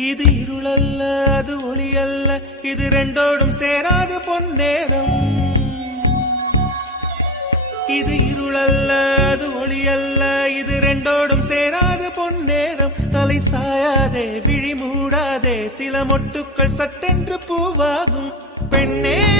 இது இருளல்ல அது ஒளியல்ல, இது ரெண்டோடும் சேராத பொன்னேரம். இது இருளல்ல அது ஒளியல்ல, இது ரெண்டோடும் சேராத பொன்னேரம். தலை சாயாதே விழி மூடாதே, சில மொட்டுக்கள் சட்டென்று பூவாகும். பெண்ணே